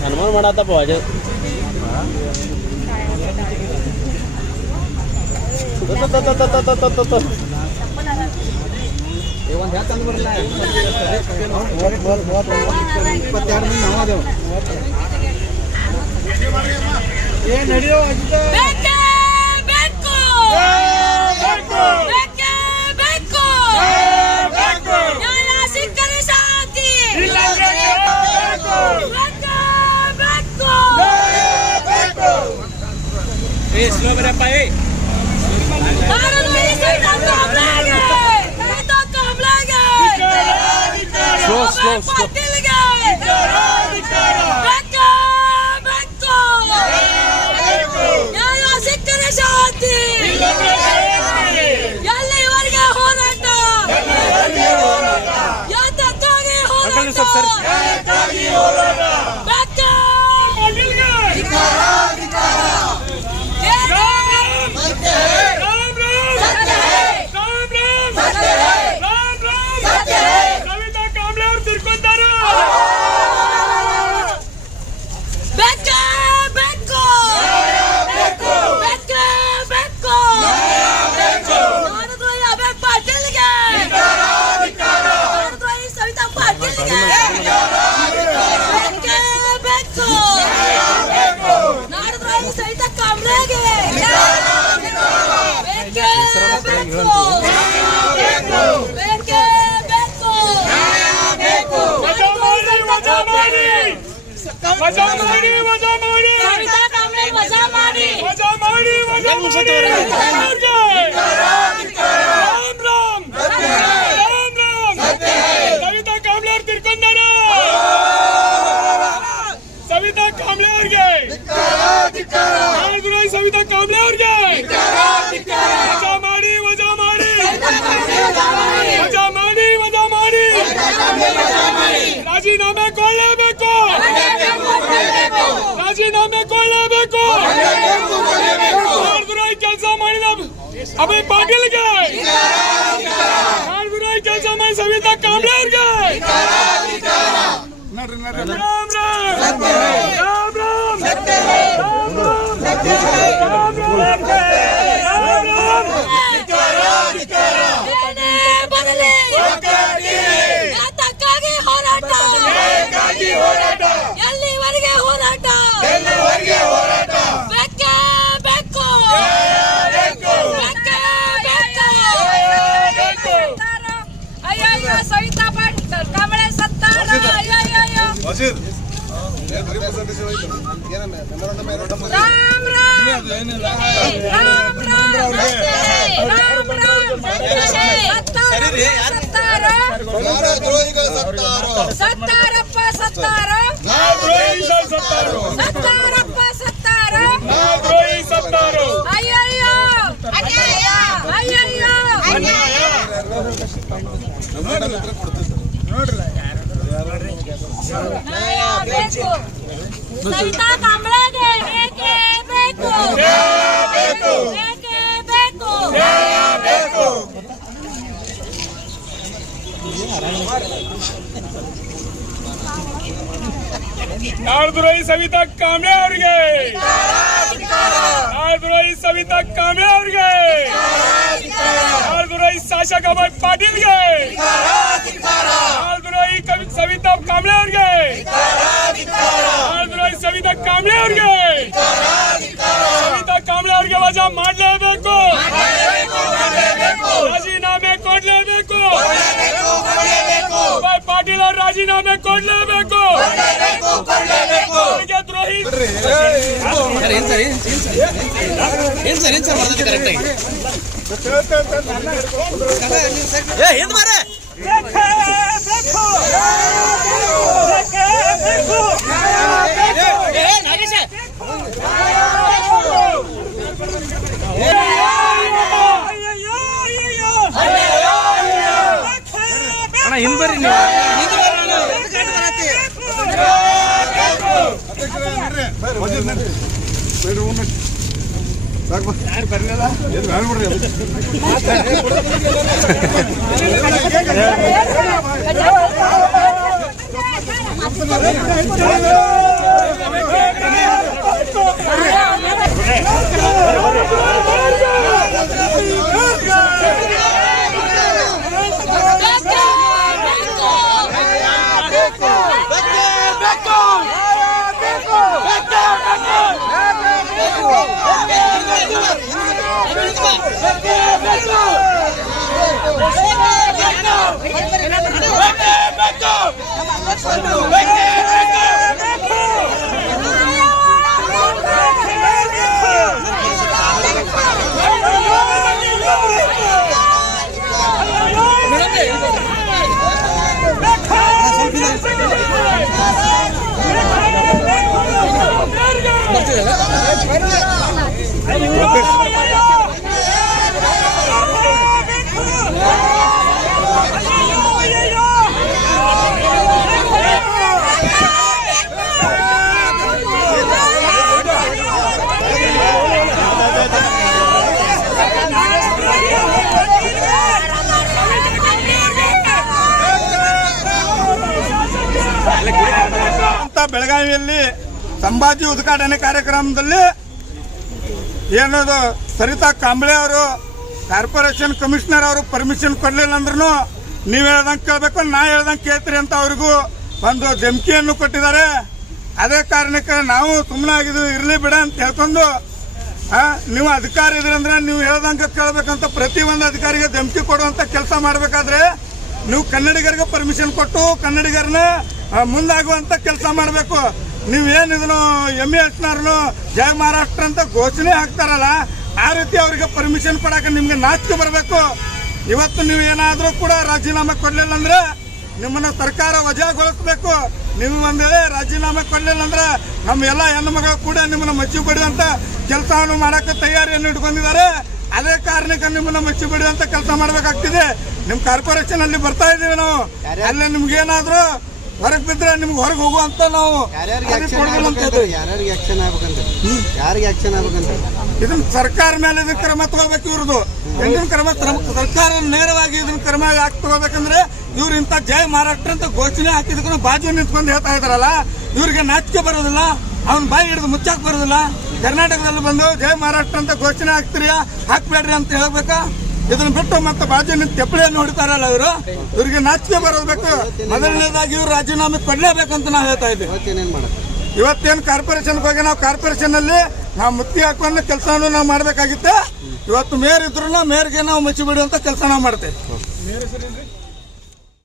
ಹನುಮಾನ್ ಮಾಡತ್ತಪ್ಪ ಅಜಯ್ ನಡೆಯೋ ಸ್ಲೋ ಬರಪ್ಪ ಎಲ್ಲಿವರೆಗೆ ಹೋರಾಟ ಯಾತಕ್ಕಾಗಿ ಹೋರಾಟ ಸವಿತಾ ಕಾಂಬ್ಳೆ ಅವ್ರಿಗೆ ಸವಿತಾ ಕಾಂಬ್ಳೆ ಅವ್ರಿಗೆ ವಜಾ ಮಾಡಿ ವಜಾ ಮಾಡಿ ವಜಾ ಮಾಡಿ ವಜಾ ಮಾಡಿ ರಾಜೀನಾಮೆ ಕೊಳ್ಳೇಬೇಕು ರಾಜೀನಾಮೆ ಕೊಳ್ಳೇಬೇಕು ಕೆಲಸ ಮಾಡಿದ ಅಭಯ್ ಪಾಟೀಲ್ಗೆ ಕೆಲಸ ಮಾಡಿ ಸವಿತಾ ಕಾಂಬ್ಳೆ ಅವ್ರಿಗೆ ರಾಮ್ ರಾಮ್ ರಾಮ್ ಯಾತಕ್ಕಾಗಿ ಹೋರಾಟ ಎಲ್ಲಿವರೆಗೆ ಹೋರಾಟ ಬೇಕೇ ಬೇಕು ಅಯ್ಯಯ್ಯ ಸವಿತಾ ಪಾಟೀಲ್ ಕಾಂಬ್ಳೆ ಸತ್ತಾರ ಅಯ್ಯಯ್ಯ ರಾಮ್ ರಾಮ್ ರಾಮ್ ಸತ್ತಾರಪ್ಪ ಸತ್ತಾರ ಸತ್ತಾರಪ್ಪ ಸತ್ತಾರ ಅಯ್ಯಯ್ಯೋ ಅಯ್ಯಯ್ಯೋ ಬೇಕು ಸವಿತಾ ಕಾಂಬ್ಳೆಗೆ ಬೇಕೇ ಬೇಕು ಬೇಕೇ ಬೇಕು ನಾಳ್ದುರೈ ಸವಿತಾ ಕಾಂಬ್ಳೆ ಅವರಿಗೆ ನಾಳ್ದುರೈ ಸವಿತಾ ಕಾಂಬ್ಳೆ ಅವರಿಗೆ ನಾಳ್ದುರೈ ಶಾಸಕ ಅಭಯ್ ಪಾಟೀಲ್ಗೆ ನಾಳ್ದುರೈ ಸವಿತಾ ಕಾಂಬ್ಳೆ ಅವರಿಗೆ ನಾಳ್ದುರೈ ಸವಿತಾ ಕಾಂಬ್ಳೆ ಅವರಿಗೆ ಸವಿತಾ ಕಾಂಬ್ಳೆ ಅವರಿಗೆ ವಜಾ ಮಾಡಲೇಬೇಕು ರಾಜೀನಾಮೆ ಕೊಡಲೇಬೇಕು ಅಭಯ್ ಪಾಟೀಲ್ ಅವರು ರಾಜೀನಾಮೆ ಕೊಡಲೇಬೇಕು ದ್ರೋಹಿ ಹಿಂಬರಿ ಯಾರು ಬರಲಿಲ್ಲ ಏನು ಹೇಳ್ಬಿಡ್ರಿ ಬೆಳಗಾವಿಯಲ್ಲಿ ಸಂಭಾಜಿ ಉದ್ಘಾಟನೆ ಕಾರ್ಯಕ್ರಮದಲ್ಲಿ ಏನದು ಸರಿತಾ ಕಾಂಬ್ಳೆ ಅವರು ಕಾರ್ಪೊರೇಷನ್ ಕಮಿಷನರ್ ಅವರು ಪರ್ಮಿಷನ್ ಕೊಡ್ಲಿಲ್ಲ ಅಂದ್ರೂ ನೀವು ಹೇಳ್ದಂಗೆ ಕೇಳಬೇಕು, ನಾ ಹೇಳ್ದಂಗೆ ಕೇಳ್ತೀರಿ ಅಂತ ಅವ್ರಿಗೂ ಒಂದು ಧಮಕಿಯನ್ನು ಕೊಟ್ಟಿದ್ದಾರೆ. ಅದೇ ಕಾರಣಕ್ಕೆ ನಾವು ಸುಮ್ಮನೆ ಆಗಿದ್ವಿ, ಇರಲಿ ಬಿಡ ಅಂತ ಹೇಳ್ಕೊಂಡು ನೀವು ಅಧಿಕಾರಿ ಇದ್ರಂದ್ರೆ ನೀವು ಹೇಳ್ದಂಗೆ ಕೇಳಬೇಕಂತ ಪ್ರತಿ ಒಂದು ಅಧಿಕಾರಿಗೆ ಧಮಕಿ ಕೊಡುವಂತ ಕೆಲಸ ಮಾಡಬೇಕಾದ್ರೆ ನೀವು ಕನ್ನಡಿಗರಿಗೆ ಪರ್ಮಿಷನ್ ಕೊಟ್ಟು ಕನ್ನಡಿಗರನ್ನ ಮುಂದಾಗುವಂತ ಕೆಲಸ ಮಾಡಬೇಕು. ನೀವೇನಿದನು MESನವ್ರನ್ನು ಜಯ ಮಹಾರಾಷ್ಟ್ರ ಅಂತ ಘೋಷಣೆ ಹಾಕ್ತಾರಲ್ಲ, ಆ ರೀತಿ ಅವರಿಗೆ ಪರ್ಮಿಷನ್ ಕೊಡಕ್ಕೆ ನಿಮ್ಗೆ ನಾಚಿಕೆ ಬರಬೇಕು. ಇವತ್ತು ನೀವು ಏನಾದರೂ ಕೂಡ ರಾಜೀನಾಮೆ ಕೊಡ್ಲಿಲ್ಲ ಅಂದ್ರೆ ನಿಮ್ಮನ್ನ ಸರ್ಕಾರ ವಜಾಗೊಳಿಸಬೇಕು. ನೀವು ಒಂದ್ ವೇಳೆ ರಾಜೀನಾಮೆ ಕೊಡ್ಲಿಲ್ಲ ಅಂದ್ರೆ ನಮ್ಮ ಎಲ್ಲ ಹೆಣ್ಣು ಮಗಳು ಕೂಡ ನಿಮ್ಮನ್ನ ಮಚ್ಚಿ ಬಡಿಯುವಂತ ಕೆಲಸವನ್ನು ಮಾಡಕ್ಕೆ ತಯಾರಿಯನ್ನು ಇಟ್ಕೊಂಡಿದ್ದಾರೆ. ಅದೇ ಕಾರಣಕ್ಕೆ ನಿಮ್ಮನ್ನ ಮಚ್ಚಿ ಬಡಿಯುವಂತ ಕೆಲಸ ಮಾಡಬೇಕಾಗ್ತಿದೆ. ನಿಮ್ ಕಾರ್ಪೊರೇಷನ್ ಅಲ್ಲಿ ಬರ್ತಾ ಇದೀವಿ ನಾವು, ಅಲ್ಲೇ ನಿಮ್ಗೆ ಏನಾದ್ರು ಹೊರಗೆ ಬಿದ್ರೆ ನಿಮ್ಗೆ ಹೊರಗೆ ಹೋಗುವಂತ ನಾವು ಇದನ್ನ ಸರ್ಕಾರ ಮೇಲೆ ಇದನ್ನ ಕ್ರಮ ತಗೋಬೇಕು. ಇವ್ರದ್ದು ಎಂದಿನ ಕ್ರಮ ಸರ್ಕಾರ ನೇರವಾಗಿ ಇದನ್ನ ಕ್ರಮ ಯಾಕೆ ತಗೋಬೇಕಂದ್ರೆ ಇವ್ರು ಇಂತ ಜಯ ಮಹಾರಾಷ್ಟ್ರ ಅಂತ ಘೋಷಣೆ ಹಾಕಿದಕ್ಕೂ ಬಾಜು ನಿಂತ್ಕೊಂಡು ಹೇಳ್ತಾ ಇದಾರಲ್ಲ, ಇವ್ರಿಗೆ ನಾಚಿಕೆ ಬರೋದಿಲ್ಲ, ಅವ್ನ ಬಾಯಿ ಹಿಡಿದು ಮುಚ್ಚಾಕ್ ಬರೋದಿಲ್ಲ. ಕರ್ನಾಟಕದಲ್ಲಿ ಬಂದು ಜಯ ಮಹಾರಾಷ್ಟ್ರ ಅಂತ ಘೋಷಣೆ ಹಾಕ್ತೀರಿ, ಹಾಕ್ಬೇಡ್ರಿ ಅಂತ ಹೇಳ್ಬೇಕಾ? ಇದನ್ನ ಬಿಟ್ಟು ಮತ್ತೆ ಬಾಜು ನಿಂತು ತೆಪ್ಪಳಿಯನ್ನು ಹೊಡಿತಾರಲ್ಲ ಇವರು, ಇವ್ರಿಗೆ ನಾಚಿಕೆ ಬರೋಬೇಕು. ಮೊದಲನೇದಾಗಿ ಇವ್ರು ರಾಜೀನಾಮೆ ಕೊಡ್ಲೇಬೇಕಂತ ನಾವು ಹೇಳ್ತಾ ಇದ್ದೀವಿ. ಇವತ್ತೇನು ಕಾರ್ಪೊರೇಷನ್ಗೆ ಹೋಗಿ ನಾವು ಕಾರ್ಪೊರೇಷನ್ ಅಲ್ಲಿ ನಾವು ಮುತ್ತಿ ಹಾಕುವಂತ ಕೆಲಸವನ್ನು ನಾವು ಮಾಡಬೇಕಾಗಿತ್ತು. ಇವತ್ತು ಮೇಯರ್ ಇದ್ರು ಮೇಯರ್ಗೆ ನಾವು ಮುಚ್ಚಿ ಬಿಡುವಂತ ಕೆಲಸ ನಾವು ಮಾಡ್ತೇವೆ.